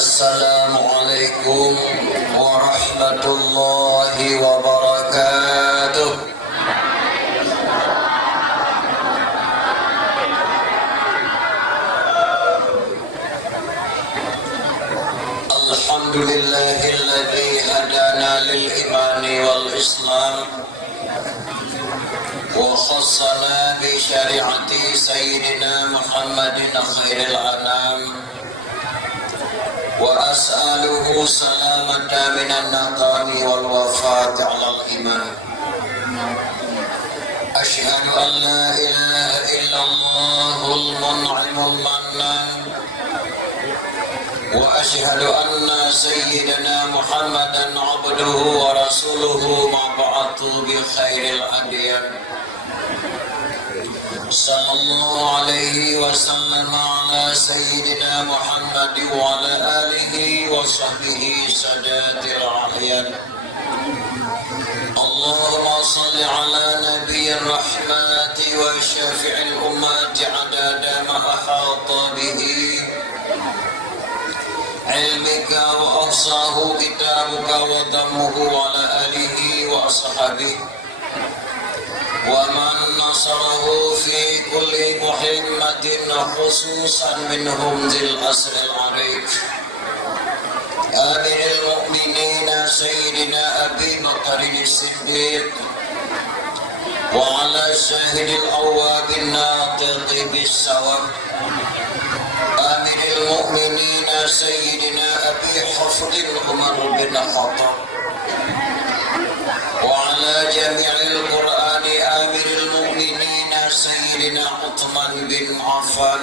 Assalamualaikum warahmatullahi wabarakatuh. Alhamdulillahilladzi hadana lil imani wal islam wa khassana bi syari'ati sayyidina Muhammadin khairil anam. Wa as'aluhu salamata minan naqami wal wafat 'alal iman. Asyhadu an la ilaha illallahul mun'imul mannan wa asyhadu anna sayyidana Muhammadan 'abduhu wa rasuluhu mab'athu bi khairil adyan. Sallallahu alaihi wasallam ala sayyidina Muhammad wa ala alihi wa sahbihi sadatil ahyan. Allahumma salli ala nabiyir rahmati wa syafi'il ummati adada ma ahata bihi ilmika wa ahsahu kitabuka wa dammuhu wa ala alihi wa ashabihi ومن نصره في كل مهمة خصوصا منهم ذي الأسر العريق آمير المؤمنين سيدنا أبي بكر الصديق وعلى الشاهد الأواب الناطق بالصواب آمير المؤمنين سيدنا أبي حفظ عمر بن الخطاب وعلى جميع القرآن آمر المؤمنين سيدنا عثمان بن عفان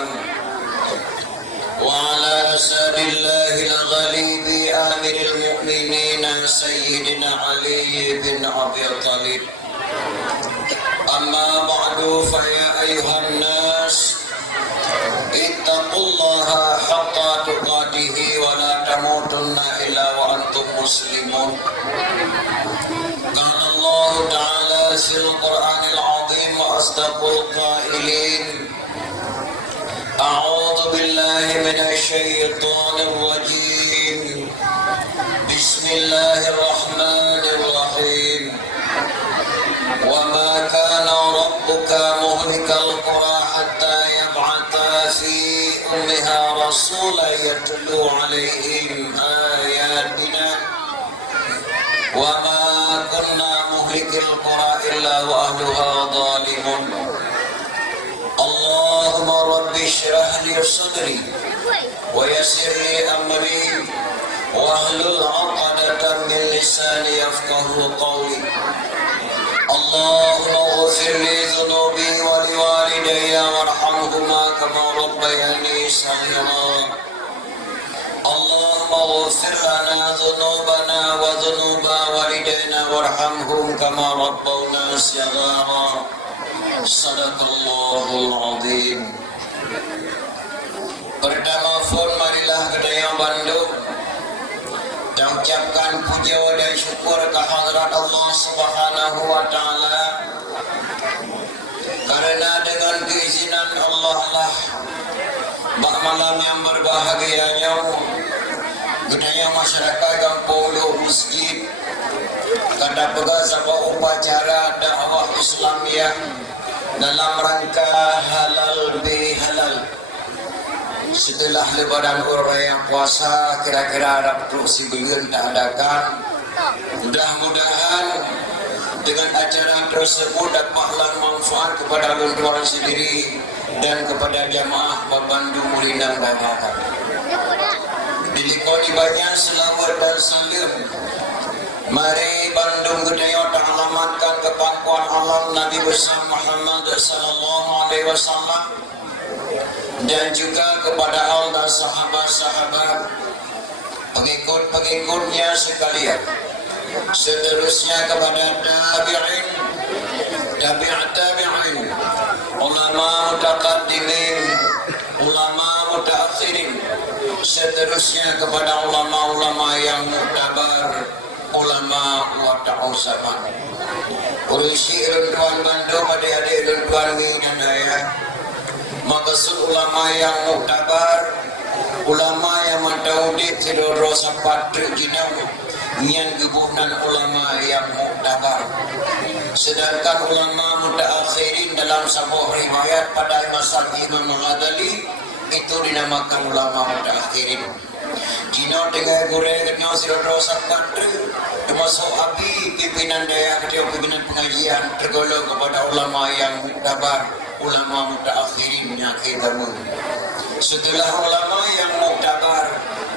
وعلى أسد الله الغليب آمر المؤمنين سيدنا علي بن أبي طالب. أما بعد فيا أيها الناس اتقوا الله حق تقاته ولا تموتن إلا وأنتم مسلمون. قال الله تعالى في القرآن العظيم وأصدق القائلين أعوذ بالله من الشيطان الرجيم بسم الله الرحمن الرحيم وما كان ربك مهلك القرى حتى يبعث في أمها رسولا يتلو عليهم آياتنا وما كنا مهلك القرى إلا وأهلها ظالمون. اللهم رب اشرح لي صدري ويسر لي أمري واحلل عقدة من لساني يفقهوا قولي. اللهم اغفر لي ذنوبي ولوالدي وارحمهما كما ربياني صغيرا. اللهم اغفر لنا ذنوبنا وذنوب والدينا وارحمهم كما ربونا صغارا. صدق الله العظيم. Pertama pun marilah kedaya Bandung dan ucapkan puja dan syukur kehadirat Allah Subhanahu wa taala, karena dengan keizinan Allah lah malam yang berbahagianya budaya masyarakat kampung Luh Masjid kada pegang sebuah upacara dakwah Islamiyah dalam rangka halal bihalal. Setelah lebaran orang puasa kira-kira ada produksi bulan tak adakan. Mudah-mudahan dengan acara tersebut dapatlah manfaat kepada lingkungan sendiri dan kepada jamaah Bandung Mulinang dan Makan. Dilikoni banyak selamat dan salam. Mari Bandung Gedaya alamatkan ke pangkuan alam Nabi besar Muhammad sallallahu alaihi wasallam dan juga kepada Allah dan sahabat-sahabat pengikut-pengikutnya sekalian. Seterusnya kepada tabi'in, tabi'in, ulama mutaqaddimin, ulama mutaakhirin. Seterusnya kepada ulama-ulama yang muktabar, ulama wa ta'usaman. Urusi rentuan Bandung, adik-adik rentuan Minanaya. Maksud ulama yang muktabar, ulama yang mentauhid Sidoro sampat jinau nyan gebunan ulama yang muktabar. Sedangkan ulama mutaakhirin dalam sebuah riwayat pada masa Imam Ghazali itu dinamakan ulama mutaakhirin. Jinau dengan goreng kenyo sidoro sampat termasuk abi pimpinan daya ketua pimpinan pengajian tergolong kepada ulama yang muktabar, ulama mutaakhirin kita. Setelah ulama yang muktabar,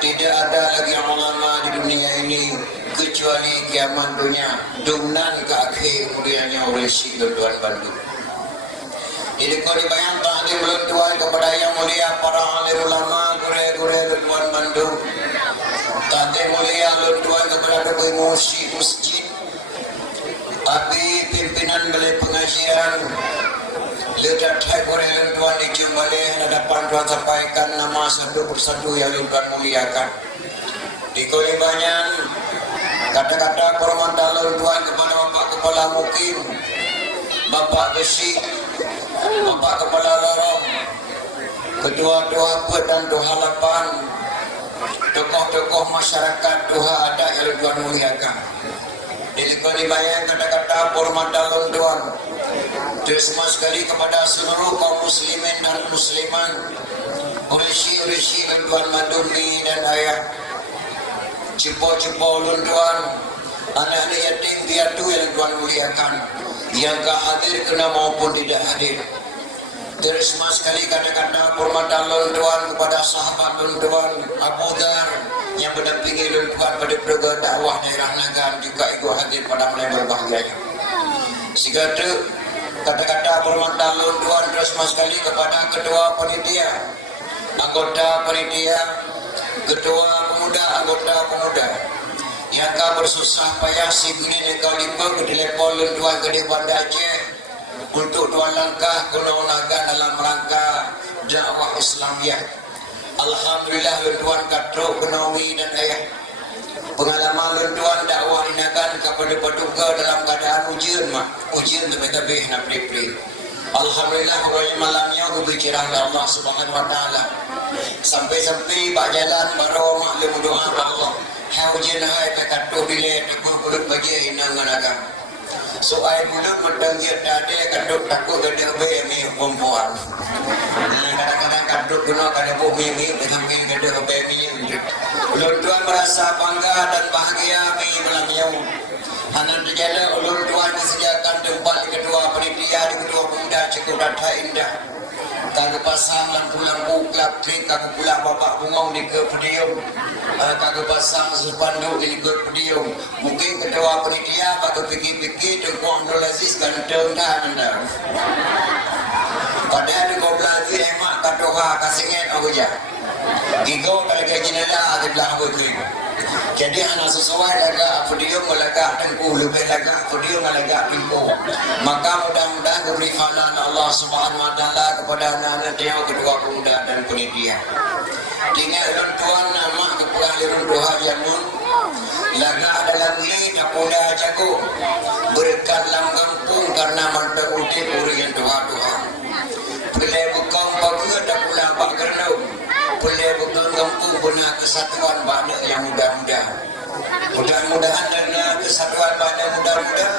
tidak ada lagi ulama di dunia ini kecuali kiamat dunia dumnan ke akhir kemudiannya oleh si Tuan Bandung. Jadi kau dibayang takdir belum Tuhan kepada yang mulia para alim ulama gure-gure Tuan Bandung. Takdir mulia belum Tuhan kepada doi masjid, tapi pimpinan balai pengajian. Lihat gure Tuhan dijumpai hadapan Tuhan sampaikan nama satu persatu yang Tuhan muliakan. Di banyak kata-kata permantalan Tuhan kepada Bapak Kepala Mukim, Bapak Besi, Bapak Kepala Lorong, Ketua-Tua Pet dan Doha Lapan, tokoh-tokoh masyarakat Doha ada yang Tuhan muliakan. Di banyak kata-kata permantalan Tuhan. Terima sekali kepada seluruh kaum muslimin dan musliman, urisi-urisi Tuan Maduni dan ayah, cipo-cipo Tuan, anak-anak yatim piatu yang Tuan muliakan, yang tak hadir kena maupun tidak hadir. Terima sekali kata-kata hormatan Tuan kepada sahabat Tuan Abu Dhar yang mendampingi Tuan pada program dakwah daerah Nagan juga ikut hadir pada mulai berbahagianya. Segala kata-kata hormatan Tuan terima sekali kepada ketua panitia, anggota panitia, ketua pemuda, anggota pemuda yang akan bersusah payah sibuk kau lima ke telepon Tuan ke di Banda Aceh untuk dua langkah kunaga dalam rangka dakwah Islamiyah. Alhamdulillah Tuan katrok penawi dan ayah pengalaman Tuan dakwah dinakan kepada peduga dalam keadaan ujian ujian lebih-lebih nak beri. Alhamdulillah malamnya berbicara dengan Allah Subhanahu Wa Taala sampai-sampai pak jalan baru maklum doa Allah how ujian hai katuh bila takut kulit bagi inang-inang soal mulut mendengar tadi kaduk takut ada bemi perempuan. Kadang-kadang kaduk guna kada bumi dengan kada bemi. Ulun Tuan merasa bangga dan bahagia bagi malamnya. Hanan terjadi ulun Tuan disediakan tempat di kedua panitia di kedua pemuda cukup data indah. Kagak pasang lampu-lampu klap trik, kagak pula bapak bungong di ke podium, kagak pasang spanduk di ke podium. Mungkin ketua panitia kagak fikir-fikir tengkong Abdul Aziz ganteng dah anda. Padahal di kau belajar emak katoha kasingen aku je. Gigo kalau gaji nada ada belah aku tu. Jadi anak sesuai laga podium laga tengku lebih laga podium laga pintu. Maka mudah-mudahan diberi fadlan Allah Subhanahu Wa Taala kepada anak-anak dia kedua pemuda dan penitia. Tinggal Tuan nama kepala Doha Jamun laga dalam ni pemuda jago berkat kampung karena mereka utip urian doa-doa. Bila bukan bagi ada pula pak kerana bila bukan kampung benar kesatuan banyak yang mudah-mudah. Mudah-mudahan dengan kesatuan banyak mudah-mudah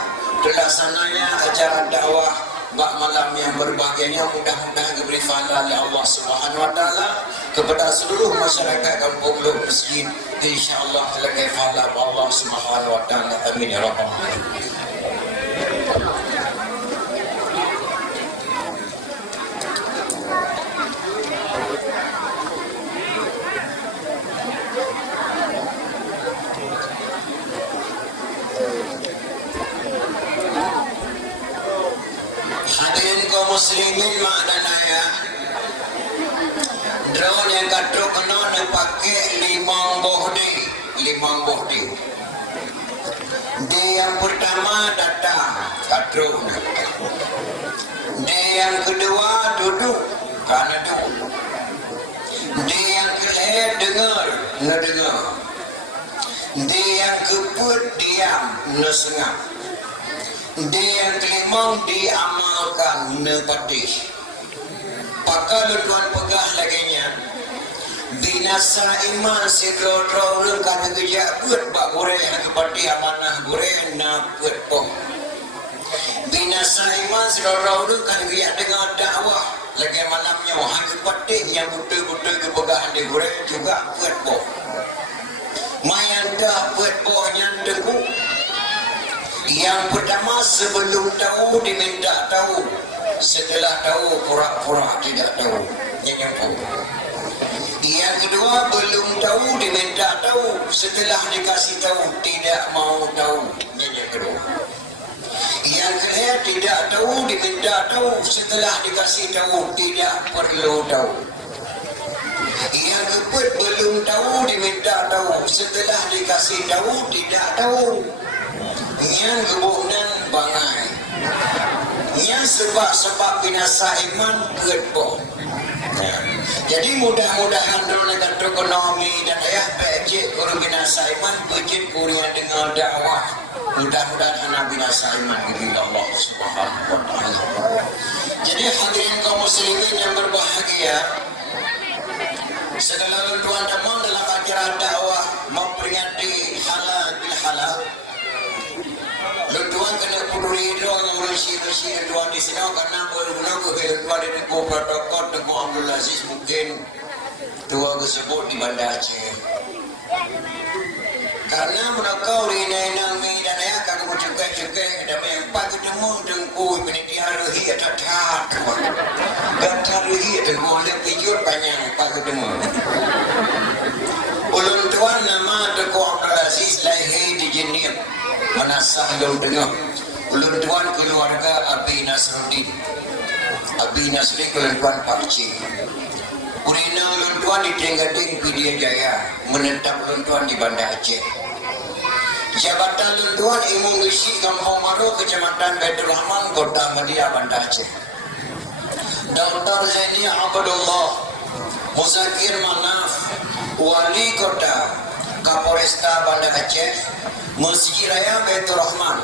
terlaksananya acara dakwah bak malam yang berbahagianya mudah-mudahan diberi fadlan oleh Allah Subhanahu Wa Taala kepada seluruh masyarakat kampung Lok Meskin. Insya-Allah akan fadlan Allah Subhanahu Wa Taala. Amin ya rabbal alamin. Hadirin kaum muslimin mak dan ayah, drone yang katrok kena nak pakai limang bohdi. Dia yang pertama datang katrok, dia yang kedua duduk karena duduk, dia yang kelihatan dengar ngedengar, dia yang keput diam nesengah. Dia yang kelima diamalkan nepatih. Pakal Tuan pegah laginya binasa iman sekelotro rengkan kerja buat bak goreng kepada amanah goreng na buat pom binasa iman sekelotro rengkan kerja dengan dakwah lagi malamnya wahai kepada yang betul-betul kepegahan di goreng juga buat pom mayan dah buat pom yang teguh yang pertama sebelum tahu diminta tahu setelah tahu pura-pura tidak tahu yang yang kedua belum tahu diminta tahu setelah dikasih tahu tidak mau tahu yang kedua yang ketiga tidak tahu diminta tahu setelah dikasih tahu tidak perlu tahu yang keempat belum tahu diminta tahu setelah dikasih tahu tidak tahu yang kebunan bangai yang sebab-sebab binasa iman kedpo. Jadi mudah-mudahan dengan ekonomi dan ayah pejik guru binasa iman pejik kuria dengan dakwah mudah-mudahan anak binasa iman kepada Allah Subhanahu wa taala. Jadi hadirin kaum muslimin yang berbahagia, segala tuan teman dalam acara dakwah memperingati halal bil halal. Tuan kena peduli doang yang bersih tuan di sini karena berguna ke tuan di Teguh Protokol Teguh Abdul Aziz mungkin tuan tersebut di Banda Aceh. Karena mereka urinai mi dan ayah akan bercukai dan memang ketemu dengku penitian rehi atau cat. Gatar rehi dengku lebih jauh banyak pak ketemu. Ulun tuan nama Teguh Abdul Aziz lahir di Jenib. Manasah lalu dengar ulun tuan keluarga Abi Nasruddin keluarga Pak Cik urina ulun tuan di Tenggading Pidia Jaya menetap ulun tuan di Banda Aceh jabatan ulun tuan Imam Gesi Kampung Baru Kecamatan Baitur Rahman Kota Madia Banda Aceh Dr. Zaini Abdullah Muzakir Manaf Wali Kota Kapolresta Banda Aceh Masjid Raya Baitur Rahman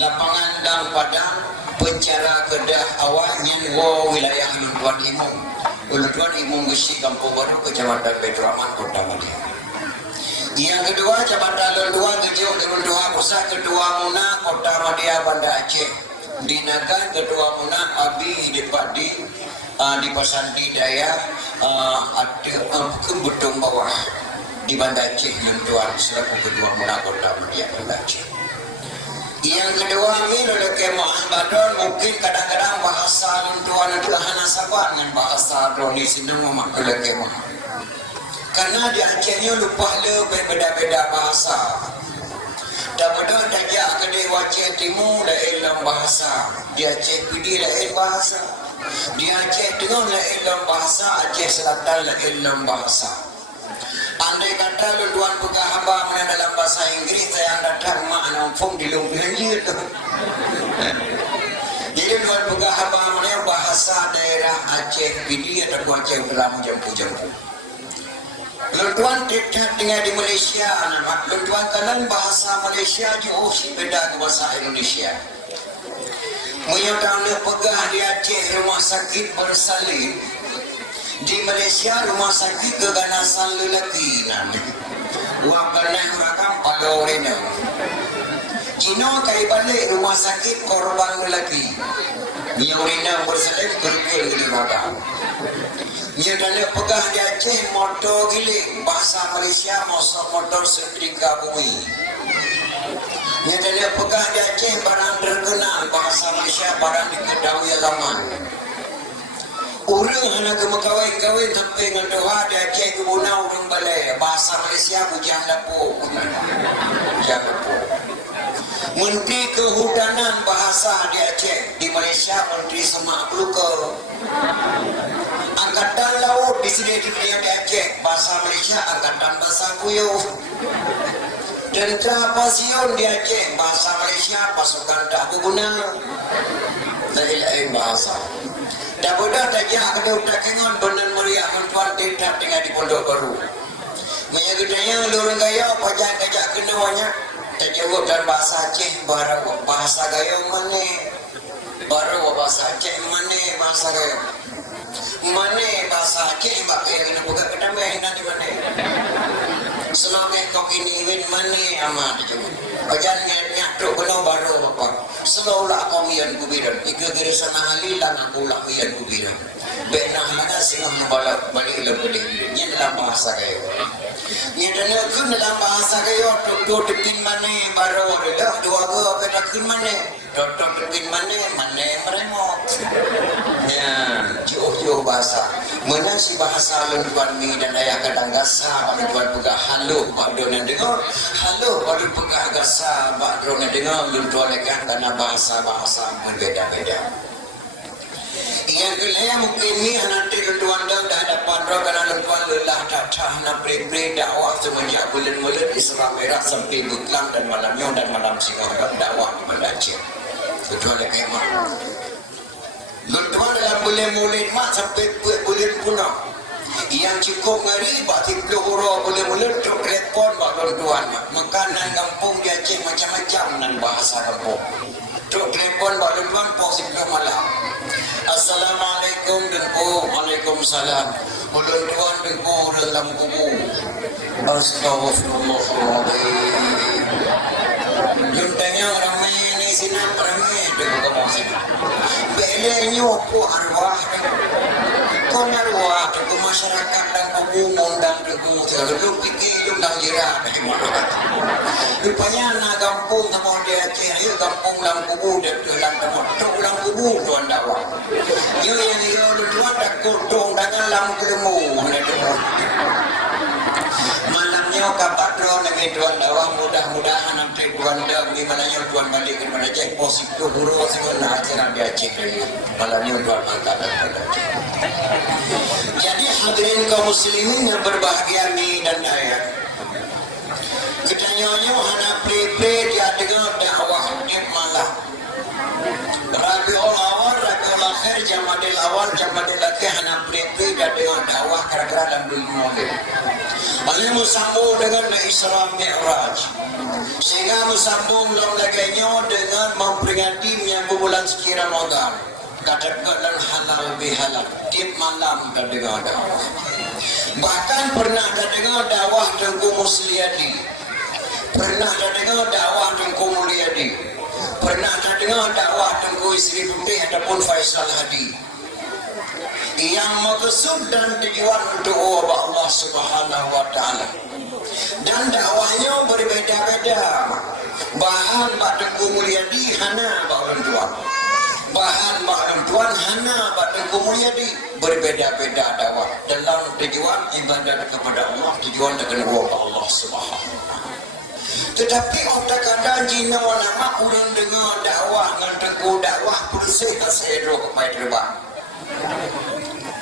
Lapangan Dang Padang Pencara Kedah awalnya wilayah Ulun Tuan Imam Gesi Kampung Baru Kecamatan Baitur Rahman Kota Madia. Yang kedua Jabatan Ulun Tuan Ketua Ulun Tuan Pusat Ketua Muna Kota Madia Banda Aceh Dinakan Ketua Muna Abi di Pasanti Daya Kebutung Bawah di Banda Aceh Tuan selaku Ketua Muna Kota Madia Banda Aceh. Yang kedua min oleh kemah badon mungkin kadang-kadang bahasa Tuan itu hana sabar dengan bahasa Roni Sindang memakai kemah. Karena di Acehnya lupa lebih beda-beda bahasa. Dan badon tajak ke di Aceh Timur lain bahasa, di Aceh Pidi lain bahasa, di Aceh Tengah lain bahasa, Aceh Selatan lain bahasa. Andai kata tuan buka hamba mana dalam bahasa Inggris saya datang makna pun di lumpur itu. Jadi tuan buka hamba mana bahasa daerah Aceh Pidi atau Aceh Belam jampu-jampu. Tuan tidak tinggal di Malaysia, anak tuan kanan bahasa Malaysia jauh beda ke bahasa Indonesia. Menyatakan pegah di Aceh rumah sakit bersalin. Di Malaysia rumah sakit keganasan lelaki nanti wakana rakam pada orangnya Cina kai balik rumah sakit korban lelaki yang orangnya bersalin kerikil di rakam dia dana pegah di Aceh motor gilik bahasa Malaysia motor setrika bumi dia dana pegah di Aceh barang terkenal bahasa Malaysia barang diketahui zaman orang anak kawin sampai dengan doa di Aceh kebuna orang balai bahasa Malaysia bujang dapur Menteri Kehutanan bahasa di Aceh di Malaysia Menteri Semak Pelukar Angkatan Laut di sini di Aceh bahasa Malaysia Angkatan Bahasa Puyuh Tentera Pasion di Aceh bahasa Malaysia Pasukan Tak Berguna lain bahasa dah bodoh tajak kena utak kengon benar meriah tuan tidak tinggal di Pondok Baru menyagutanya lorong gaya pajak tajak kena banyak tak jawab dan bahasa Aceh baru bahasa gaya mana baru bahasa Aceh mana bahasa gaya Mana bahasa Aceh mbak yang nak buka kedai nanti mana? Selama kau ini win mana amat itu. Kajian nyatuk benar baru apa? Selalu lah kau mian kubiran. Ika kira sana halilan aku lah mian kubiran. Benah mana singa membalak balik lembu dia. Ini dalam bahasa kayu. Ini dalam bahasa kayu. Dua tepin mana baru dah dua go kata kun mana. Dua tepin mana meremot. Ya, jauh bahasa. Mana si bahasa lentuan mi dan ayah kadang gasa. Lentuan pegah halu. Mak dona dengar. Halu baru pegah gasa. Mak dona dengar. Lentuan lekan karena bahasa-bahasa berbeda-beda. Yang kelaya mungkin ni nanti lentuan dah hadapan roh karena lentuan lelah datang nak beri dakwah semenjak bulan-bulan Isra Merah sampai Buklang dan malamnya dan malam Singa dakwah di Banda Aceh. Lentuan lekan mak. Lentuan dalam bulan-bulan mak sampai bulan punah. Yang cukup ngari bak 30 orang bulan-bulan untuk telefon bak lentuan. Makanan kampung di Aceh macam-macam dan bahasa kampung. Tuk telefon bak lentuan pukul 10 malam. Assalamualaikum dengku. Waalaikumsalam. Lentuan dengku dalam kubu. Astagfirullahaladzim. Luntanya ramai ni sinan ramai dengku kamu sini. Belenya aku arwah. Kau arwah dengku masyarakat dan kubu mondang dengku. Lalu fikir jumlah jiran. Rupanya nak kampung sama dia Aceh. Ayo kampung dalam kubu dan dalam tempat. Dalam kubu tuan dakwah. Yo yang tuan dah kotong dengan dalam kelemu. Malamnya kabar drone lagi tuan dakwah mudah-mudahan nanti tuan dah di mananya tuan balik ke mana Aceh posisi tu guru segala ajaran di Aceh. Malamnya tuan angkat dan pada Aceh. Jadi hadirin kaum muslimin yang berbahagia ni dan ayat. Ketanyanya hana play dia dengar dakwah di malam. Rabiul awal, Rabiul akhir, Jamadil awal, Jamadil akhir hana play dia dengar dakwah kira-kira dalam 2 minggu. Lalu bersambung dengan Isra Mi'raj. Sehingga bersambung lagi dengan memperingati minggu bulan suci Ramadan. Katakan halal bihalal. Tiap malam kita dengar dakwah. Bahkan pernah kita dengar dakwah Tengku Musliadi. Pernah kita dengar dakwah Tengku Mulyadi. Pernah kita dengar dakwah Tengku Isri Putih ataupun Faisal Hadi. Yang maksud dan tujuan untuk Allah Subhanahu wa taala. Dan dakwahnya berbeza-beza. Bahan Pak Tengku Mulyadi hana Pak Lentuan. Bahan Pak Lentuan hana Pak Tengku Mulyadi. Berbeza-beza dakwah dalam tujuan ibadah kepada Allah, tujuan dengan Allah Subhanahu wa taala. Tetapi otak kadang jina nama urang dengar dakwah dengan Tengku dakwah bersih hasil kepada terbang.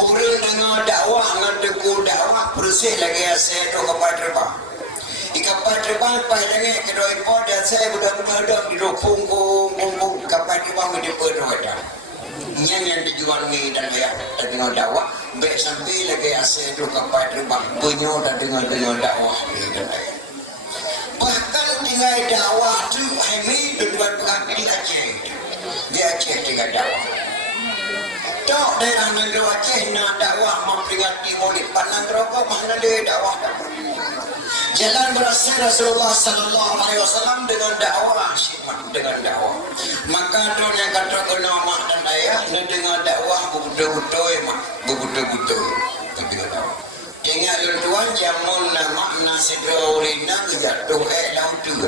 Urang dengar dakwah dengan Tengku dakwah bersih lagi hasil kepada terbang. Kapal terbang pai dengan kedua impor dan saya budak-budak di punggung kapal terbang di pedoi dah. Yang tujuan ni dan ayat dengan dakwah baik sampai lagi hasil kapal terbang penyo dan dengan dakwah ni dan ayat. Bahkan tinggal dakwah tu ini tujuan pengambil di Aceh. Di Aceh tinggal dakwah. Tak daerah negeri Aceh nak dakwah memperingati Maulid Pandang Rokok mana dia dakwah. Jalan berasal Rasulullah sallallahu alaihi wasallam dengan dakwah, dengan dakwah. Maka tu yang kata kena mak dan ayah dengan dakwah betul-betul mak, betul-betul. Ketika dakwah. Ingat tuan jamun makna sedraulina jatuh laut tu.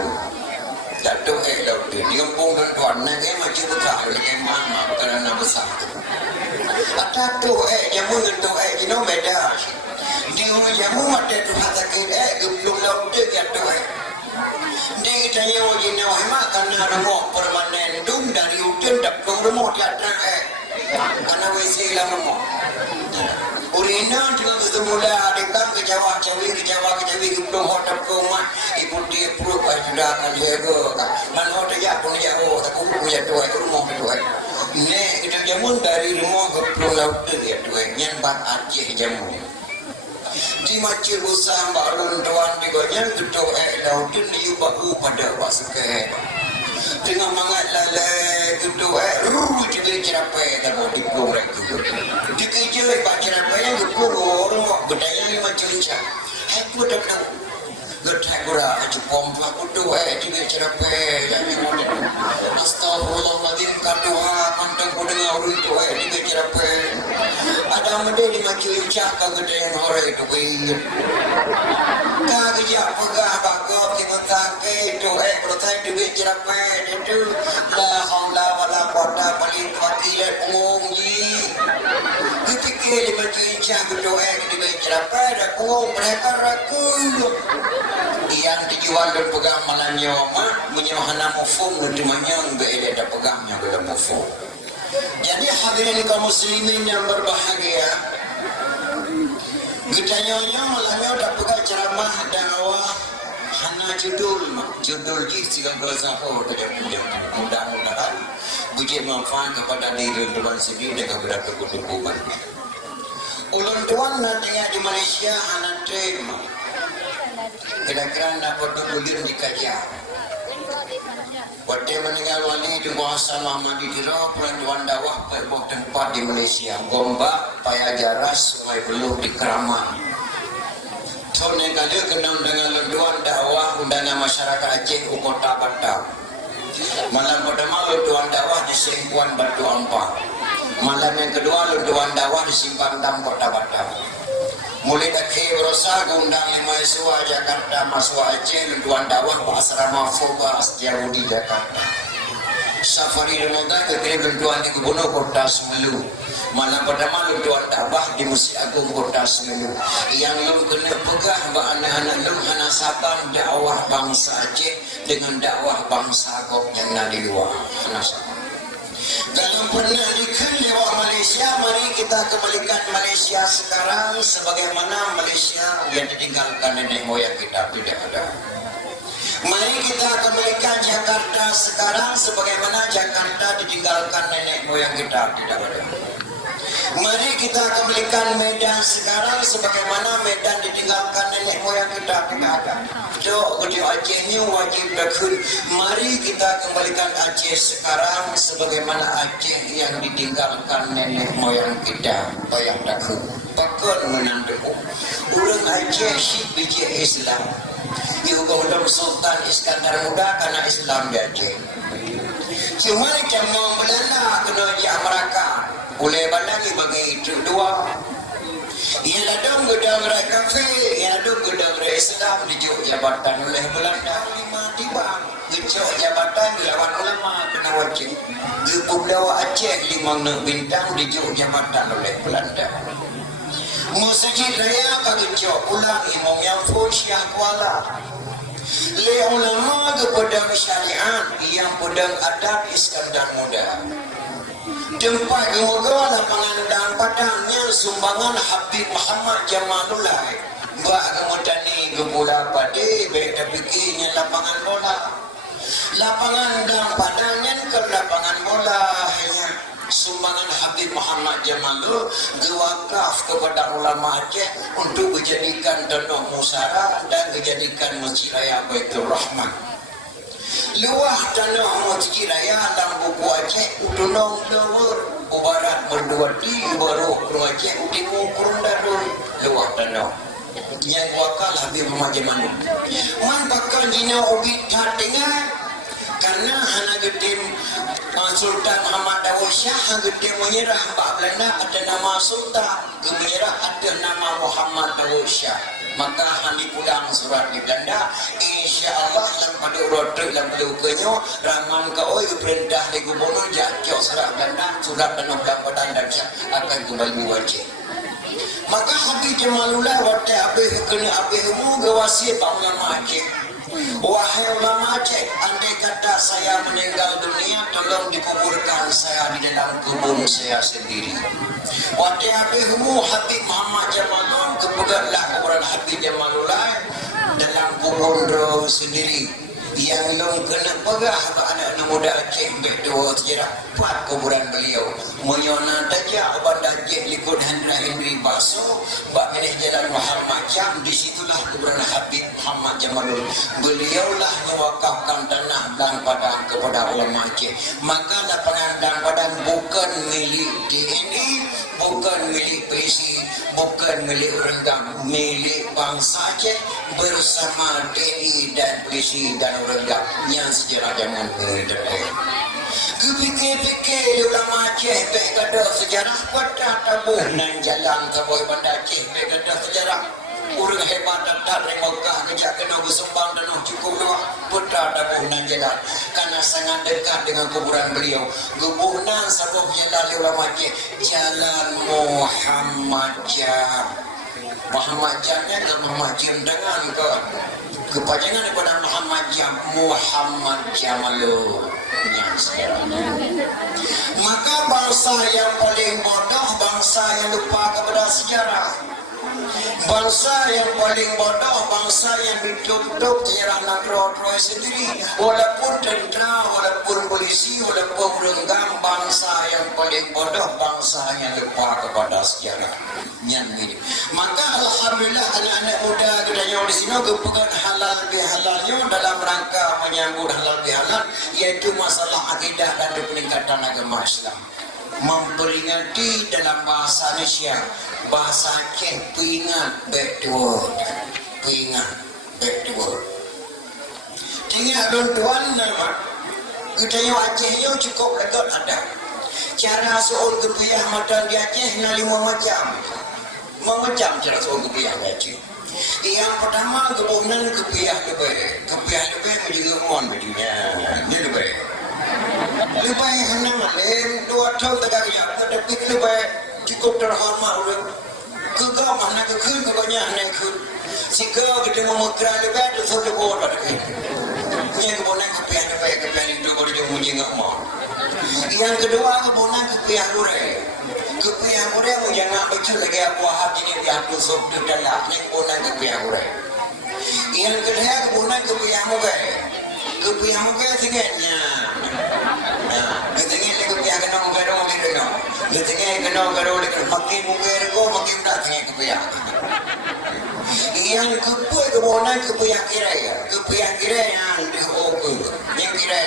Jatuh laut tu. Di kampung tuan nak macam besar lagi mak kerana besar. Jatuh jamun tu you beda. Dia jamu mata tu hatakin belum laut dia jatuh. Dia tanya wajib mak kerana remuk permanen dum dari hujan tak remuk jatuh kerana WC lah remuk. Urina dengan semula adekan ke Jawa Cawi belum hotel ke rumah ibu dia perut sudah akan jaga mana hotel ya pun jauh tak punya tuai ke rumah tuai ni kita jamun dari rumah ke Pulau Laut dia tuai nyambat Aceh jamun di Macir Usah Mbak Lunduan di Goyan gedung laut ni bahu pada basukai dengan mangat lalai gedung juga capai kalau di Pulau dikejut pak cerapa yang guru orang bedanya lima cerita aku dah tahu gerak gura aja pompa kudu juga cerapa yang astagfirullahaladzim kadua mantap kudengar orang itu juga cerapa ada mende di maju cak kegedean orang itu kagak pegah bagok di mentake itu bertai duit cerapa itu la haula wala quwata balik wakilat pengungi dipikir di maju cak kedoa di duit cerapa ada pengung mereka rakul yang dijual dan pegang mana nyawa menyahana mufum ngedimanya nggak ada pegangnya ada mufum. Jadi hadirin kaum muslimin yang berbahagia, kita nyonya malamnya udah pegang ceramah dakwah hana judul jisi yang bersahur mudah-mudahan beri manfaat kepada diri tuan sendiri dan kepada kehidupan. Ulun tuan nanti di Malaysia hana terima. Kira-kira dapat bergulir di Kajang. Waktu meninggal wali di Kuasa Muhammad di Tiro, pelantuan dakwah perbuah tempat di Malaysia. Gombak, Paya Jaras, Sungai Beluh di Keramat. Tahun yang kali kenal dengan lenduan dakwah undangan masyarakat Aceh ke Kota Batam. Malam pertama lenduan dakwah di Sempuan Batu Ampang. Malam yang kedua lenduan dakwah di Simpang Dam Kota Batam. Mulai dari berusaha undang lima Iswa Jakarta masuk Aceh lenduan dakwah asrama Foba Setiabudi Jakarta. Safari Ramadan kekirim lenduan di Gubernur Kota Semelu. Malam pertama lenduan dakwah di Masjid Agung Kota Semelu. Yang lum kena pegah bah anak-anak lum hana sabang dakwah bangsa Aceh dengan dakwah bangsa Gok yang di luar. Dalam pernah lewat Malaysia, mari kita kembalikan Malaysia sekarang sebagaimana Malaysia yang ditinggalkan nenek moyang kita tidak ada. Mari kita kembalikan Jakarta sekarang sebagaimana Jakarta ditinggalkan nenek moyang kita tidak ada. Mari kita kembalikan Medan sekarang sebagaimana Medan ditinggalkan nenek moyang kita tidak ada. Jadi Acehnya wajib dakun. Mari kita kembalikan Aceh sekarang sebagaimana Aceh yang ditinggalkan nenek moyang kita bayang dakun. Pakon menandaku. Orang Aceh syik biji Islam. Juga dalam Sultan Iskandar Muda karena Islam di Aceh. Cuma cuma Belanda kena di Amerika. Boleh bandagi bagi itu dua. Ia ladang gedang rai kafe, ia ladang gedang rai Islam dijuk jabatan oleh Belanda 5 tiba. Dijuk jabatan dilawan ulama kena wajib. Di Pulau Aceh 5 bintang dijuk jabatan oleh Belanda. Masjid Raya kagecok pulang Imam yang Syah Kuala. Le ulama ke pedang syariat yang pedang adat Iskandar Muda. Tempat gemoga lapangan dan padangnya sumbangan Habib Muhammad Jamalullah. Mbak kemudani ke bola padi, beda pikirnya lapangan bola. Lapangan dan padangnya ke lapangan bola hanya sumbangan Habib Muhammad Jamalullah diwakaf kepada ulama Aceh untuk dijadikan tanah musara dan dijadikan Masjid Raya Baitur Rahman. Luah tanah Masjid Raya dalam buku Aceh udunong lewur ubarat berdua di baru Aceh timur kurun darul luah tanah yang wakal Habib Muhammad Jamalullah. Man bakal dina ubit hatingan karena hana gedim Sultan Muhammad Dawud Shah gedim menyerah Mbak Belanda ada nama Sultan menyerah ada nama Muhammad Dawud Shah. Maka hani pulang surat di Belanda insyaallah dalam pada rotek dalam belukanya raman ke oi perintah di gubernur jatuh surat Belanda surat dan Belanda dan akan kembali wajib. Maka Habib Jamalullah waktu habis kena habismu gawasi ulama Aceh. Wahai ulama Aceh, andai kata saya meninggal dunia, tolong dikuburkan saya di dalam kubur saya sendiri. Waktu habismu Habib Muhammad Jamalullah kepegatlah kuburan Habib Jamalullah dalam kubur sendiri. Yang long kena pegah anak muda Aceh berdua sejarah 4 kuburan beliau menyona tajak bandar Aceh likut Hendra Henry Baso bak minih jalan Muhammad Jam. Disitulah kuburan Habib Muhammad Jamalullah. Beliaulah mewakafkan tanah dan padang kepada ulama Aceh. Maka lapangan dan padang bukan milik TNI, bukan milik polisi, bukan milik Renggam, milik bangsa Aceh bersama TNI dan polisi dan Renggam yang sejarah zaman berdepan. Kepikir-pikir ulama Aceh berkata sejarah pada tabunan jalan ke boy Bandar Aceh berkata sejarah. Orang hebat datang dari Mekah kejak kena bersumbang dan cukup doa putar dabunan jalan karena sangat dekat dengan kuburan beliau. Kuburan sabuk jalan ulama Aceh, Jalan Muhammad Jam. Muhammad Jamnya adalah Muhammad Jam dengan kepanjangan daripada Muhammad Jam, Muhammad Jamalu. Maka bangsa yang paling bodoh, bangsa yang lupa kepada sejarah. Bangsa yang paling bodoh, bangsa yang ditutup sejarah negara sendiri. Walaupun tentera, walaupun polisi, walaupun Renggam, bangsa yang paling bodoh, bangsa yang lupa kepada sejarah. Maka alhamdulillah anak-anak muda kita di sini kepegang halal bihalalnya dalam rangka menyambut halal bihalal, yaitu masalah akidah dan peningkatan agama Islam. Memperingati dalam bahasa Indonesia, bahasa Aceh, peringat back to world, peringat back to world. Tinggal tuan nama kita yang Aceh yang cukup lekat ada. Cara soal kebiah mata di Aceh na 5 macam cara soal kebiah di Aceh. Yang pertama kebunan kebiah lebih menjadi mohon begini, dia lebih. Lebih hendak lem 2 tahun tegak ya, tapi lebih cukup terhormat udah. Kegak mana kekun kegaknya hendak kekun. Jika kita memukra lebih itu sudah bodoh lagi. Yang kebunan kebiah itu baru dia munyi nggak mau. Yang kedua kebunan kebiah lurai. Kebiah lurai mau jangan betul lagi aku wahab ini diatur sudah dalam. Yang kebunan kebiah lurai. Yang kedua kebunan kebiah mugai. Kebiah mugai tinggalnya. Ketinggian lagi kebiah kena menggarong gitu no. Ketinggian kena menggarong lagi makin menggargo makin tak tinggi kebiah. Yang kebuah kebunan kebiah kira yang dihoku, yang kira.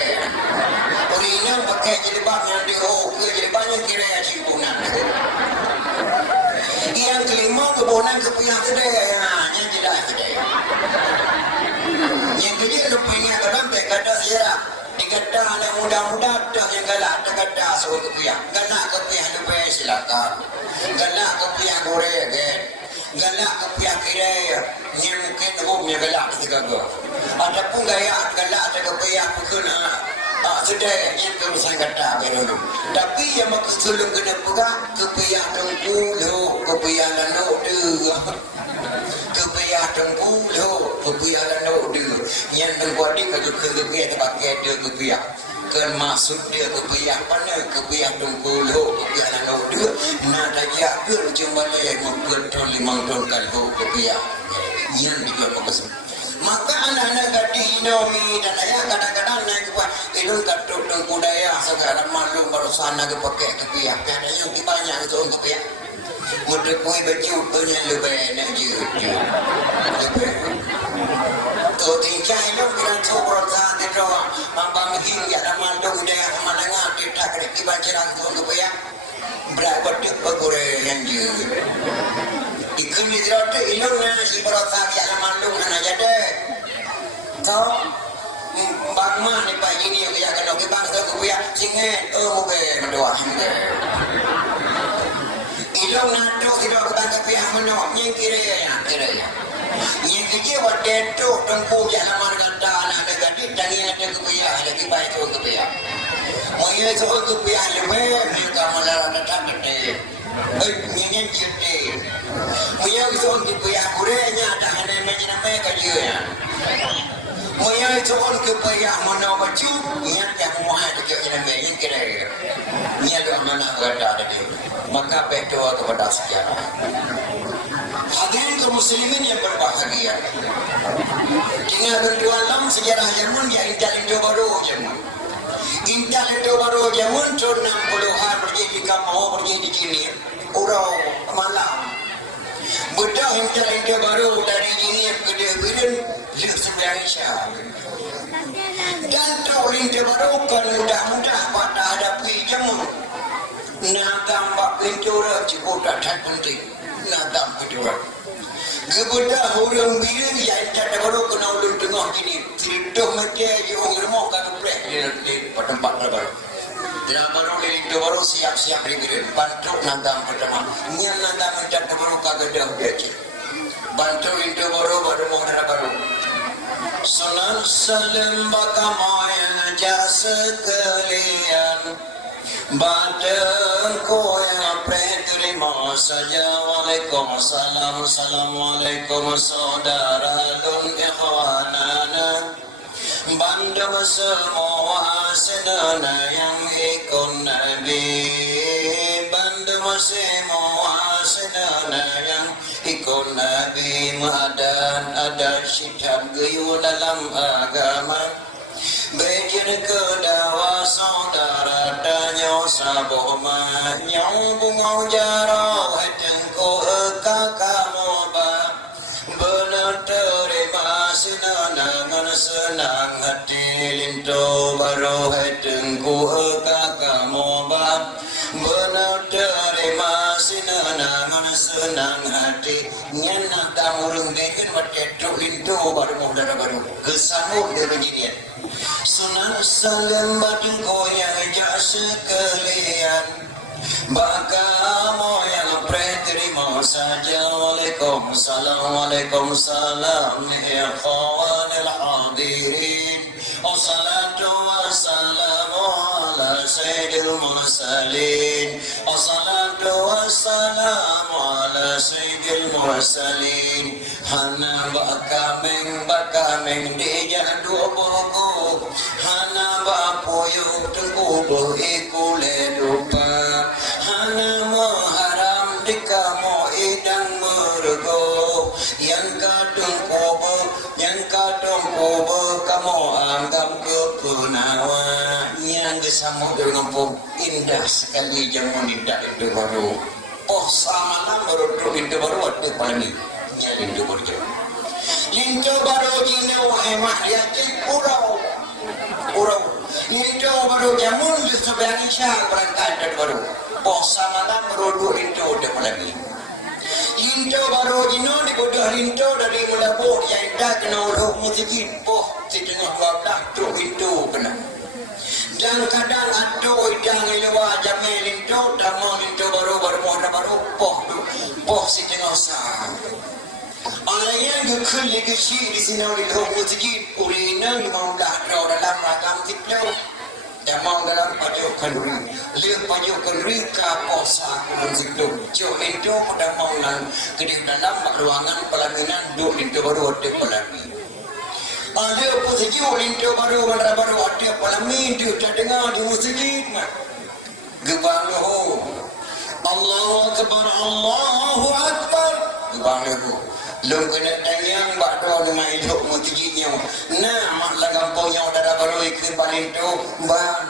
Orang pakai jilbab yang dihoku, jilbabnya kira yang simpunan. Yang kelima kebunan kebiah kedai yang jelas kedai. Yang kedua rupanya kadang berkata sejarah. Dikata anak muda-muda dah yang galak kata soal kebiah. Galak kebiah lebih silakan. Galak kebiah goreng kan. Galak kebiah kira yang mungkin umumnya galak ketika tu. Adapun gaya galak ada kebiah pun sudah yang urusan kata dulu. Tapi yang maksud sulung kena pegang kebiah tengkulu, kebiah lalu dia. Kebiah tengkulu, kebiah lalu dia. Yang terbuat di kebiah terpakai dia kebiah. Kan maksud dia kebiah mana? Kebiah tengkulu, kebiah lalu dia. Nak tajak ke cuma dia 50 tahun 5 tahun kalau kebiah. Yang dijual maksud. Maka anak-anak gadis Indomie dan ayah kadang-kadang naik buat ilmu katuk dan budaya sekarang maklum baru sana ke pakai kebiah. Ada yang banyak itu untuk kebiah. Mudah kue baju punya lebih enak je. Tuh tinggal ilmu kita coba saat itu abang hingga dalam budaya pemandangan kita kerja baca untuk kebiah. Berapa tu bergurau yang je. Ikan di dalam ilmu na si berasa dia malu na jadi. Tahu bangma ni pak ini yang dia kena kita bangsa kuya singet mungkin berdoa. Ilmu na tu tidak kita pihak menok yang kira. Yang kerja waktu itu tempuh jalan marga nak ada jangan ada kuya ada kita itu kuya. Mungkin itu kuya lebih mereka malah datang ke nyanyi jadi, punya usul kebiah kurenya ada nama kerja ya. Punya usul kebiah mana baju, ingat yang muah kerja yang kira. Ingat mana ada dia. Maka berdoa kepada sejarah. Hadirin kaum muslimin yang berbahagia. Tinggal berdua dalam sejarah Jerman yang intelektu baru Jerman. Intelektu baru Jerman tahun 60-an berjadi kamu berjadi kini. Orang malam. Bedah intelektu baru dari ini ke Dewan sebenarnya Syah. Dan tahun intelektu baru kan mudah-mudah pada hadapi Jerman. Nadam bak pintura cukup tak penting. Nadam pintura. Kepada orang bila yang tak baru kena ulun tengah gini. Tidak mesti orang remuk kata brek di tempat baru. Tidak baru itu baru siap-siap diri. Bantu nadam pertama. Yang nadam tak baru kata dah biasa. Bantu itu baru mau ada baru. Salam salam bakamaya jasa kalian. Badan ko yang terima saja. Waalaikumsalam. Assalamualaikum saudara dan ikhwanana. Bandung semua sedana yang ikut Nabi. Bandung semua sedana yang ikut Nabi. Ada syidab geyu dalam agama. Bejir kedawa saudara danyo saboma nyong bungau jaro tengko kakamoba benar terima senangan senang hati linto baru tengko kakamoba benar terima senangan senang hati nyenak tamurung dengan macetuk linto baru modal baru kesangu dia beginian. Sunan salam badung koyang jas sekalian. Baka moyang terima saja. Waalaikumsalam. Waalaikumsalam ya khawanil hadirin. Wassalatu wassalamu ala sayyidil mursalin. Wassalatu wassalamu ala sayyidil mursalin. Hana bakameng di jadu buku. Hana bapoyo tengku ikule dupa. Hana mengharam di kamu idang mergo. Yang kadung kubo kamu anggap kepunawa. Yang kesamu dengan indah sekali jamu tidak itu baru. Oh sama nama baru itu baru ada paling. Lintu baru lintu baru ini wahai dia kurau lintu baru jamun di sebelah Isya berangkat dari baru posa malam baru lintu udah lagi lintu baru ini di bodoh lintu dari mulai yang dah kena udah musikin di tengah 12 tu lintu kena dan kadang aduh idang lewa jamil lintu dan mau lintu baru poh si tengah sah. Orang yang kecil di sini di dalam masjid, urina memang dah dalam ragam tiklo, memang dalam pajuk kenduri, lihat pajuk kenduri kaposa masjid tu. Jo itu pada maulan ke dalam ruangan pelaminan dua itu baru ada pelamin. Ada masjid itu baru ada pelamin tu tak dengar di masjid mah. Gebanglo, Allahu Akbar, Allahu Akbar, gebanglo. Lung kena tanyang bakdo dengan hidup mutijinya. Nah, mak lagam poyang dah baru ikut paling tu bang.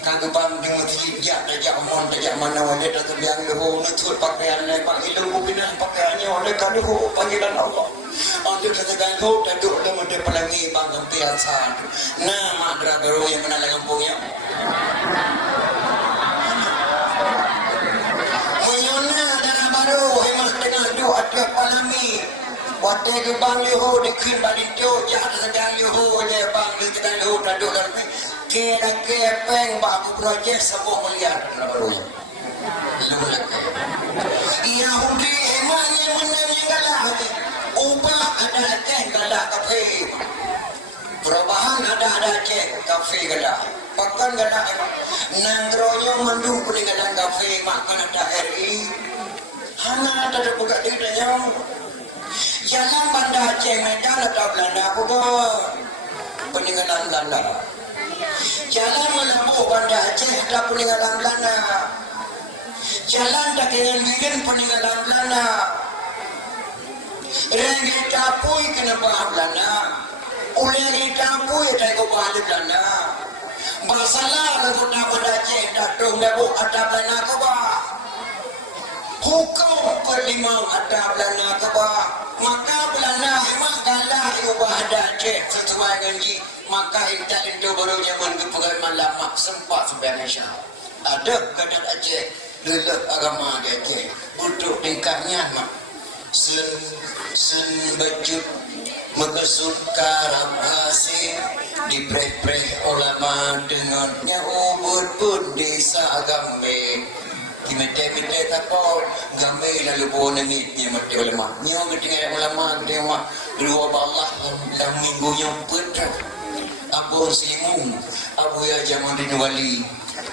Kagupang dengan mutijia tajak mon tajak mana wajah dah terbiang leho nutut pakaian lai panggil lembu bina pakaiannya oleh kaduh panggilan Allah. Anggil katakan kau duduk dalam de pelangi bang gempiasan. Nah, mak dah baru yang mana lagam poyang. Ada palami, waktu itu bang Liho dikin balik tu, jangan sedang Liho je bang kita Liho duduk dalam kira kepeng baku projek sebuah miliar barunya. Yahudi emangnya menangnya galah, ubah ada cek galah kafe, perubahan ada cek kafe galah, bahkan galah nangkronya mendung peninggalan kafe makan ada RI. Hana ada buka dirinya. Jalan Banda Aceh Medan atau Belanda juga peninggalan Belanda. Jalan Melembu Banda Aceh ada peninggalan Belanda. Jalan Dakingan Bikin peninggalan Belanda. Renggi Tapui kena bahas Belanda. Ulengi Tapui ada bahas Belanda. Masalah kalau tak Banda Aceh datung debuk ada Belanda juga. Hukum perlimang ada Belanda kebah, maka Belanda memang galah ubah ada Aceh sesuai janji, maka intak itu baru nyaman ke pegawai malam sempat sebagai Malaysia. ada kadang Aceh lelak agama di Aceh butuh tingkahnya mak sen baju mengesut karam hasil dipreh-preh ulama dengannya ubud pun desa gambe kimete-mete tapol gambe lalu bawa nangitnya mati ulama nyo ketinggalan ulama ketinggalan dua Allah dan minggunya putra Abu Slimun Abu Ya Jamuddin Wali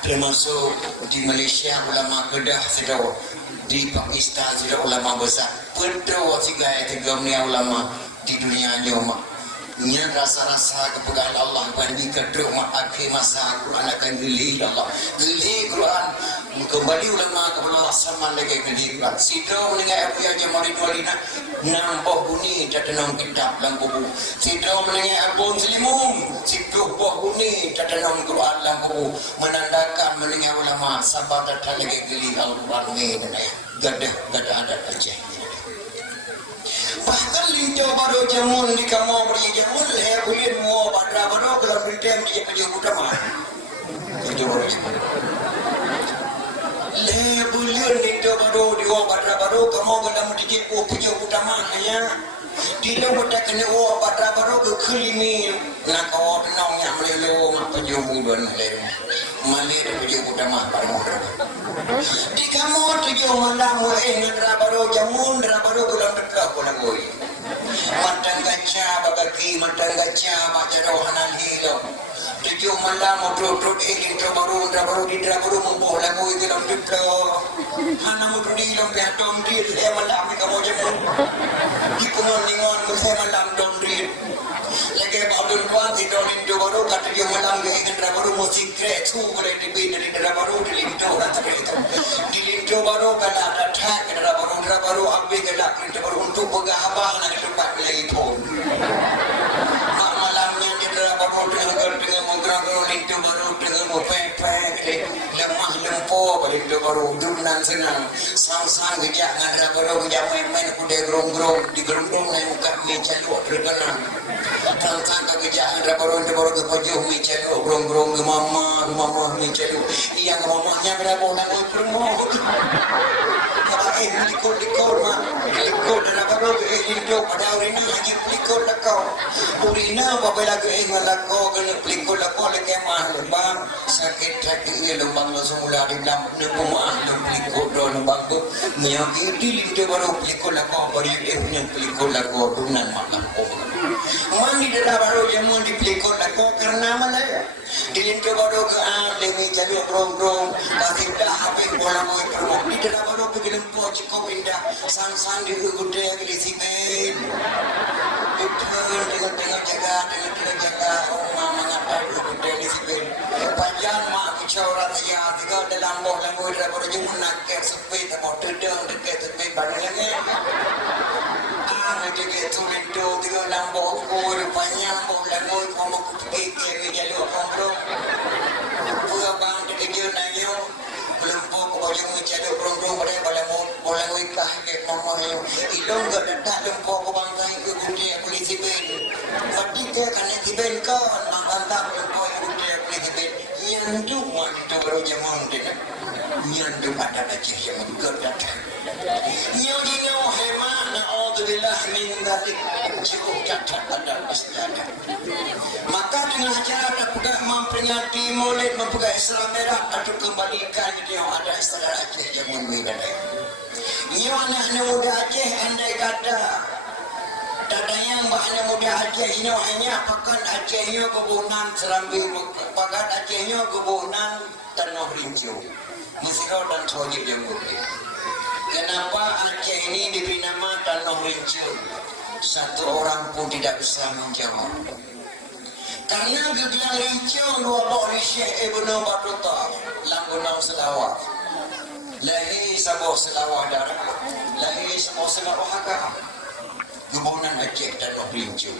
termasuk di Malaysia ulama Kedah sudah di Pakistan sudah ulama besar putra wasiga tiga ulama di dunia nyomak nya rasa-rasa kepegaan Allah bagi kedua akhir masa Quran akan geli Allah geli Quran kembali ulama kepada sama lagi geli Quran sidau dengan Abu Ya Jamuddin Wali nampak bunyi datanong kitab dalam buku sidau dengan Abu Slimun sidau buah bunyi datanong Quran dalam buku menandakan mendengar ulama sahabat datang lagi geli Al-Quran ini gadah adat Aceh. Bahkan linjau baru jamun di kamu beri jamun leher kulit mau badra baru kalau beritem dia kerja utama itu baru jamun leher kulit linjau baru di badra baru kamu kalau beri kerja utama hanya di dalam kita kena badra baru ke kelimi nak kau tenangnya melelo mak kerja bulan leher malir kerja utama baru di kamu tujuh malam dengan baru jamun baru bulan dekat bulan boy matang gacha bagaki matang gacha baca rohanan hilo tujuh malam truk intro baru di baru membuh lagu itu dalam dekat mana mutu di dalam behatom di malam kamu jamun di kuningan saya malam dom di lagi baru tuan tidur itu baru kata dia malam dengan baru musik kret tu boleh dibeli dari baru di lintu di lintu baru kalau ada tag baru ambil ke baru untuk bergahabang nak tempat lagi pun malamnya dia baru dengan menggerak lintu baru dengan mopek lemah lempoh lintu baru dunan senang sang gejak dengan baru gejak main kuda gerong-gerong di gerong-gerong naik muka meja luar terkenang tantang kegejak dengan baru ke pojok meja luar gerong-gerong ke mama meja luar yang mamanya berapa orang berumur likor mak likor dan baru lintu pada urina lagi likor lakau urina apabila ke ngalakau kena likor lakau lagi mah lembang sakit sakit lembang langsung mula di dalam rumah likor do lembang tu menyakit lintu baru likor lakau baru likor lakau dunan makan mandi dah baru jamu di likor lakau karena mana di lintu baru ke demi jadi brong kasih dah habis bola boy kermo di dah baru pergi lempo cikau indah sang di gudeg di sini dengan jaga mama ngata gudeg di sini panjang mak bicara saya tiga dalam bola boy dah baru jamu nak ke sepi tak mau tedang dekat sepi badannya nanti kita lintu tiga lambo boy panjang bola boy kamu pergi ke jalur komprong pura bang kerja nayo belum baju mencari berondong pada bola wikah ke mama yo ilong gak datang lempo ke bangkai ke gudi polisi ben mati ke kana tiben kan manganta lempo gudi polisi ben yandu mak itu baru jaman dia yandu ada aja yang gak datang yo dino hema naudzubillah min dzalik cukup cacat ada istiadat maka dengan cara pegang memperingati Maulid mempegang Islam merah atau kembalikan dia ada istilah Aceh yang berbeda. Ini anak muda Aceh andai kata ada yang anak muda Aceh ini hanya pakan Acehnya kebunan Serambi pakan Acehnya kebunan Tanah Rinjau Mesir dan Saudi yang berbeda. Kenapa Aceh ini diberi nama Tanah Rinjau? Satu orang pun tidak bisa menjawab. Karena gebiang rincian dua bawah Syekh Ibn Battuta Langgunau Selawat Lahi Sabah Selawat Darah Lahi Sabah Selawat Hakam Gebunan Aceh dan Rincian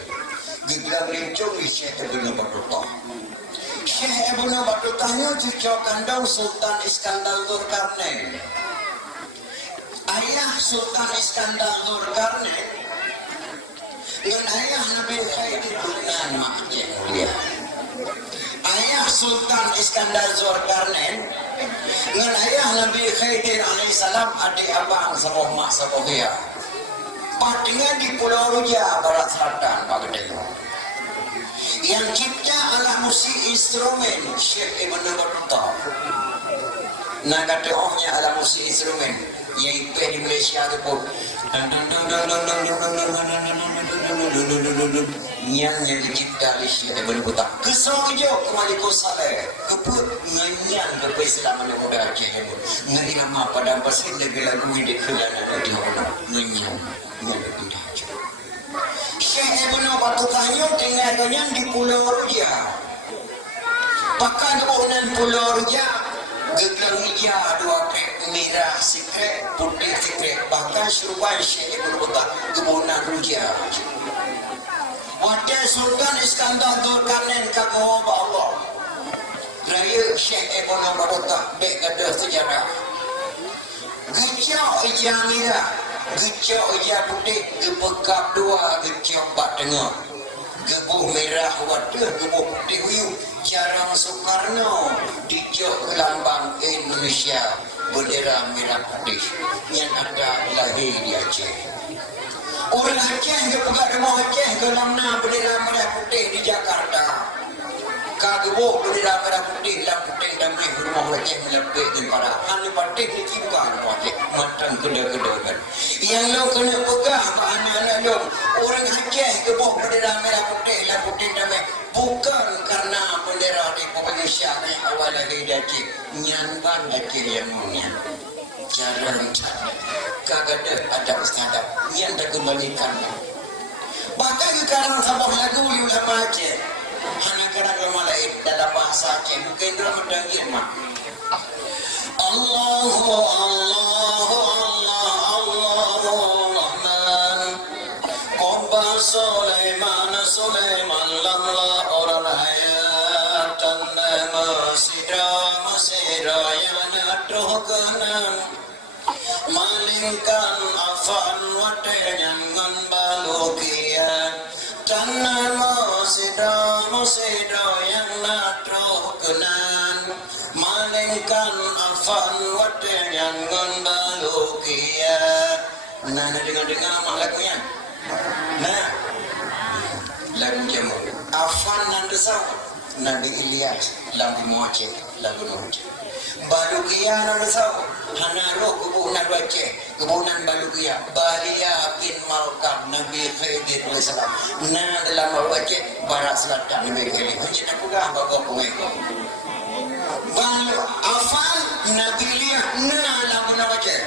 gebiang rincian di Syekh Ibn Battuta Syekh Ibn Battuta nya cucu kandung Sultan Iskandar Dzulkarnain ayah Sultan Iskandar Dzulkarnain dengan ayah Nabi Khairuddin maknya mulia ayah Sultan Iskandar Zulkarnain dengan ayah Nabi Khidir alaihissalam adik abang sama mak sama dia. Patingnya di Pulau Ruja barat selatan Pak Gede. Yang cipta alat musik instrumen Syekh Ibn Battuta. Nah kata ohnya alat musik instrumen yang di Malaysia tu pun yang dicipta oleh Syekh Ibn Battuta. Kesong je kembali ko saleh keput nganyan berpai selama muda Aceh pun. Ngari nama pada pasal negara lagu di kelana di mana nganyan pindah. Syekh Ibn Battuta tinggal dengan di Pulau Ruja. Pakai kebunan Pulau Ruja, gegang hijau dua krek, merah sikrek, putih sikrek. Bahkan serupai Syekh Ibn Battuta kebunan Ruja. Wakil Sultan Iskandar Zulkarnain kagum Allah. Raya Syekh Ibn Battuta baik ada sejarah. Gecok hijau merah. Gecok hijau putih, gebekap dua, gecok bak tengah. Gebuh merah wadah, gebuh putih huyu. Jarang Soekarno, dijok lambang Indonesia, bendera merah putih yang ada lahir di Aceh. Orang Aceh ke pegat rumah Aceh ke lamna bendera merah putih di Jakarta. Kagubuk bendera merah putih dan putih dan beli rumah Aceh melebih dan para hanya putih di cipa rumah Aceh matang kedua-kedua kan. Yang lo kena pegang anak-anak lo orang Aceh kebuk bendera merah putih dan putih dan beli bukan karena bendera di Indonesia yang awal lagi di Aceh nyanban Aceh yang mulia. Jarang kagak ada ustadz yang tak kembalikan. Bahkan sekarang sabah lagu ulama Aceh hanya kerana malaik dalam bahasa Aceh bukan dalam daging mak. Allahu Allahu Allah Allahu Rahman Qobba Sulaiman Sulaiman lamla orang ayat tanma masira yana tuhkanan malingkan afan watenyan ngambalukian tanma masira yang natuhkanan malingkan afan watenyan ngambalukian. Nah dengar mak lagunya. Nah lagu jamu afan nan desau Nabi Ilyas lagu Aceh lagu Aceh Balugia nan desau hanaro kebunan Aceh kebunan Balugia Balia bin Malkam Nabi Khidir alaihissalam. Nah dalam Aceh barat selatan Nabi Khidir hanya nak pegang bawa pengeko Balu afan Nabi Ilyas nah lagu Aceh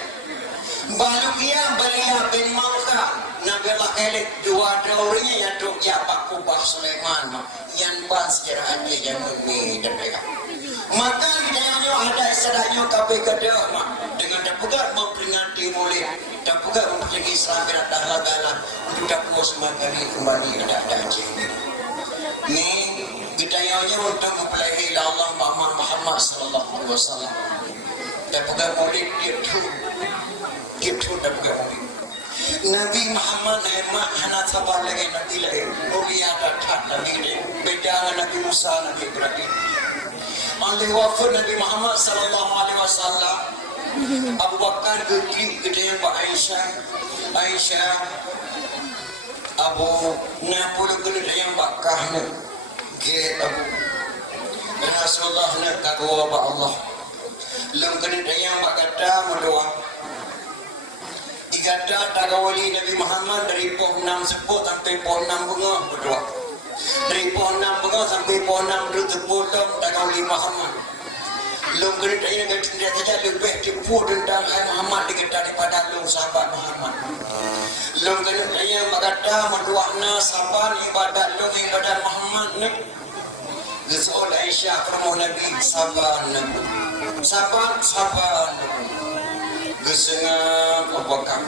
Balugia Balia bin Malkam Nabi Allah Khalid dua daurinya yang duk jabak kubah Sulaiman yang ban sejarah Aceh yang mumi dan mereka. Maka hidayahnya ada sedahnya kabeh kedah dengan dapugat memperingati mulid dapugat memperingati Islam berat dahalan untuk dapuh semangkali kembali ada Aceh. Ini hidayahnya untuk mempelai Allah Muhammad sallallahu alaihi wasallam. Dapugat mulid itu dapugat mulid. Nabi Muhammad hemat hana sabar lagi Nabi lain mulia datang Nabi ini beda dengan Nabi Musa Nabi Ibrahim. Oleh wafat Nabi Muhammad sallallahu alaihi wasallam Abu Bakar gede yang Pak Aisyah Abu Napul gede yang Bakar get Abu Rasulullah nak kagwa ba Allah lem gede yang Pak kata mendoa Gada tagawali Nabi Muhammad dari pohon 6 seput sampai pohon 6 bunga berdoa. Dari pohon 6 bunga sampai pohon 6 sepotong tagawali Muhammad. Lung gerit ini tidak saja lebih tipu tentang Muhammad daripada lung sahabat Muhammad. Lung gerit ini berkata mendoakna sahabat ibadat lung ibadat Muhammad ni. Gesol Aisyah permohon Nabi sahabat Nabi. Sahabat Gesengah Abubakar.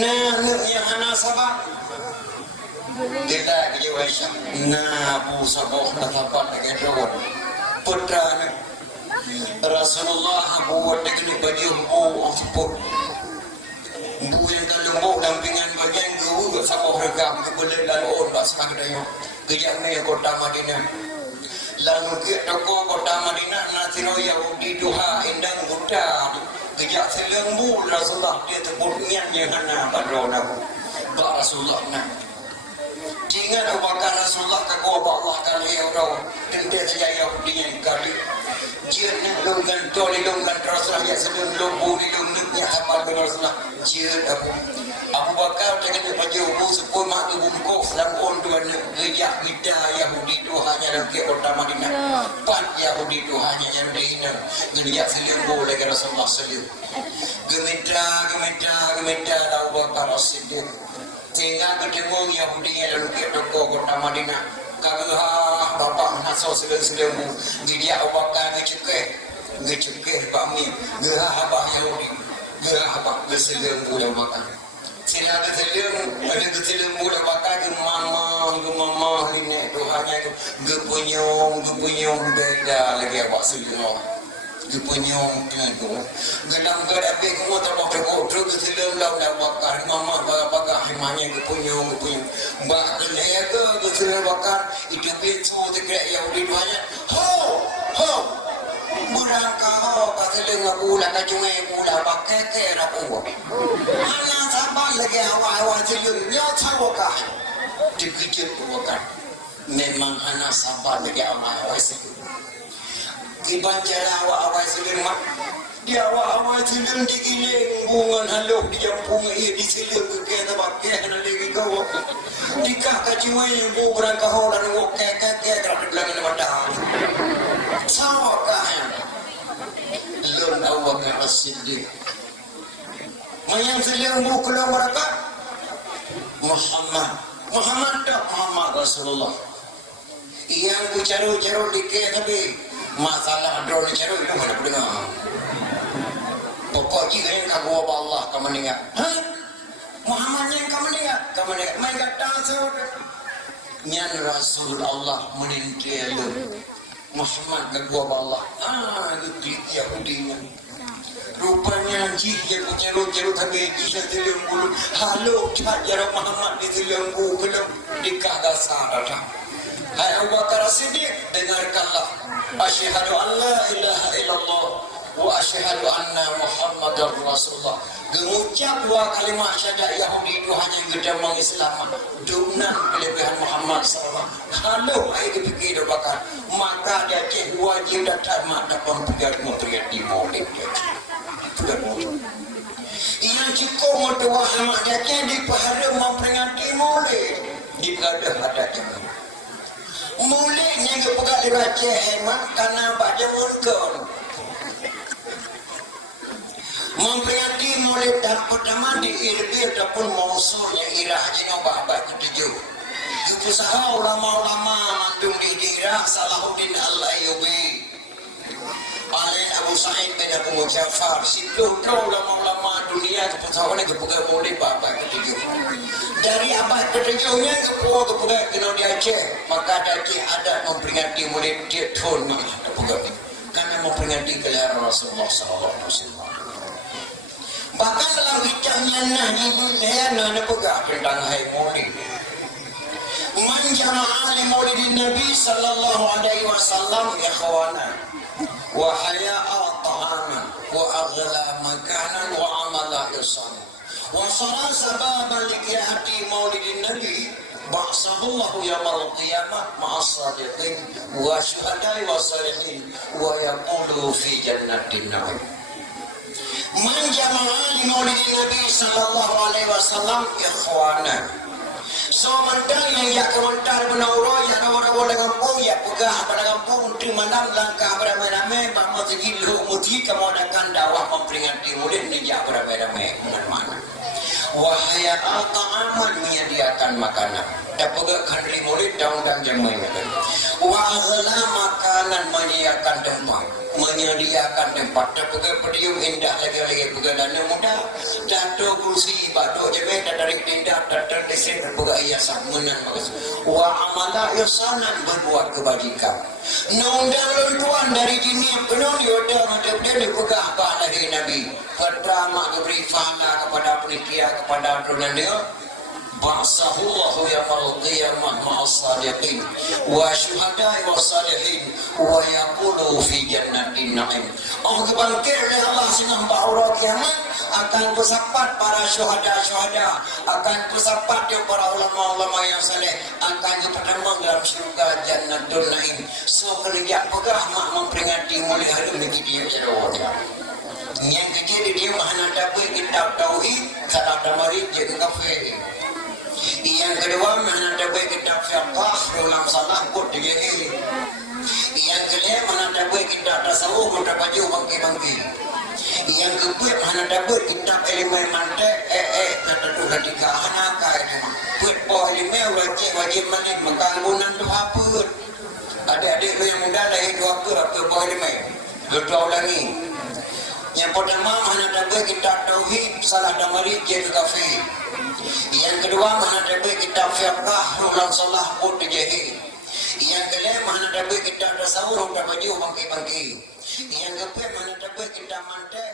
Nah, yang anak sahabat. Kita kerja Aisyah. Nah, Abu Sabah sahabat dengan rawat. Putra Rasulullah Abu dengan baju Abu Asbuk. Abu yang kalembok dampingan bagian guru sama mereka boleh lalu orang sekarang dah. Kejamnya kota Madinah. lalu ke toko kota Madinah nasiro Yahudi duha indang Buddha kejak selembu Rasulullah dia terbunyian jangan apa drona ba Rasulullah nak jangan awakan Rasulullah ke ko Allah kan ya orang tende saja Yahudi yang kali jangan longgan toli longgan Rasulullah ya sedang lobu di longnya apa Rasulullah jangan Abu Bakar dengan baju umum sepuluh mak bungkus dan onduan gejak bida Yahudi tu hanya dalam ke kota Madinah. Pan Yahudi tu hanya yang dihina gejak selimbu lagi Rasulullah selim. Gemita Abu Bakar Siddiq. Sehingga ketemu Yahudi yang dalam ke kota Madinah. Kalau bapak nasau selimbu gejak Abu Bakar ngecekeh bami gerah abah Yahudi gerah abah selimbu Abu Bakar. Sila ada keselim muda bakal gemama linek doanya gepunyong beda lagi awak selim gepunyong tu genam gada be kamu tak tahu terus keselim lau dah bakal mama bakal himanya gepunyong mbak kena ke keselim bakal itu betu tegak yang di doanya ho burang kau keselim aku lah kacungai mula pakai ke rapu anak sabar lagi awak selim dia tahu kah dikejut bukan memang anak sabar lagi awak selim dibaca awak selim mak dia awak selim digiling bungan halus di jampung di selim ke tempat ke lagi kau nikah kacungai burang kau dan ke tak belakang mata tahu kah lun awak Siddiq Mayang selimbu keluar mereka Muhammad tak Muhammad Rasulullah yang ku caru dikit tapi masalah drone caru itu mana dengar pokok jika yang kagu Allah kamu dengar Muhammad yang kamu dengar main kata nyan Rasul Allah meninggal Muhammad kagu Allah itu Yahudinya rupanya jika punya roja tapi jika selimbu halo cara Muhammad di selimbu belum nikah dasar ada hai Abu Bakar Siddiq dengarkanlah asyhadu an la ilaha illallah wa asyhadu anna Muhammadar Rasulullah mengucap dua kalimat syahadat Yahudi itu hanya gedamang Islam dunan kelebihan Muhammad SAW halo hai dipikir Abu Bakar maka dia wajib datang mak dapat memperingati di maulid yang cukup mentua amat dia di pahala memperingati maulid di peradah adatnya maulid yang kepegang diraja hemat karena baca munkar memperingati maulid dan pertama di irbir ataupun mausulnya irah jenobah abad ke-7 usaha ulama-ulama mandung di daerah Salahuddin Al-Ayyubi Alain Abu Sa'id bin Abu Mujaffar situ ulama-ulama dunia kepesawannya kepegang maulid abad ke-7 dari abad ke-7 nya kepegang kena di Aceh maka Aceh ada memperingati maulid dia tahun kepegang karena memperingati kelahiran Rasulullah SAW bahkan dalam bicaranya nah pegang tentang hai maulid man jama'a li maulidin Nabi sallallahu alaihi wasallam ikhwana wa haya'a ta'aman wa aghla makanan wa amala ihsan wa sara sababan li qiyati maulidin Nabi ba'sahullahu yawmal qiyamah ma'as sadiqin wa syuhada'i wa salihin wa yaqulu fi jannatin na'im man jama'a li maulidin Nabi sallallahu alaihi wasallam ikhwana so mandang yang kementar menauroh yang orang-orang kampung ya pegah pada kampung terima langkah beramai-ramai pak mazgilu muti kemudakan dakwah memperingati maulid dijak beramai-ramai mana-mana wahaya al-ta'aman menyediakan makanan dapat kandri maulid daun-daun jamaah wa'azala makanan menyediakan tempat dapat pedium indah lagi pegadana muda dato kursi batu jemaah dari tindak datang desain berbagai hiasan menang bagus wa amala ihsanan berbuat kebajikan nundang luntuan dari dunia penuh yodang dia dipegang apa dari Nabi pertama diberi faham kepada penitia kepada turunan dia ba'sahu Allahu yaumil qiyamah ma'as sadiqin wa syuhada'i was salihin wa yaqulu fi jannatin na'im. Allah kebangkit oleh Allah senang ba'ura kiamat akan bersapat para syuhada, akan bersapat dia para ulama-ulama yang saleh, akan bertemu dalam syurga jannatul na'im. So kelejak pegah mak memperingati mulai hari bagi dia cerewanya. Yang kecil dia mana dapat kitab tauhid, salah damari jadi kafe. Yang kedua mana dapat kitab fiqh, ulang salah kod dia. Yang kedua mana dapat kitab tasawuf, mudah baju bangki-bangki. Yang kedua mana dapat kitab elemen mantek, kata tu ketika anak itu. Put poh elemen wajib manit mengkambunan tu apa? Adik-adik lu yang muda lahir dua ke poh elemen. Dua lagi. Yang pertama mana dapat kitab tauhid, salah damari jadi kafe. Yang kedua mana dapat kitab fiqh, ulang salah kod dia. Yang kedua mana dapat kitab tasawuf, mudah baju bangki-bangki. Yang kedua mana dapat kitab mantek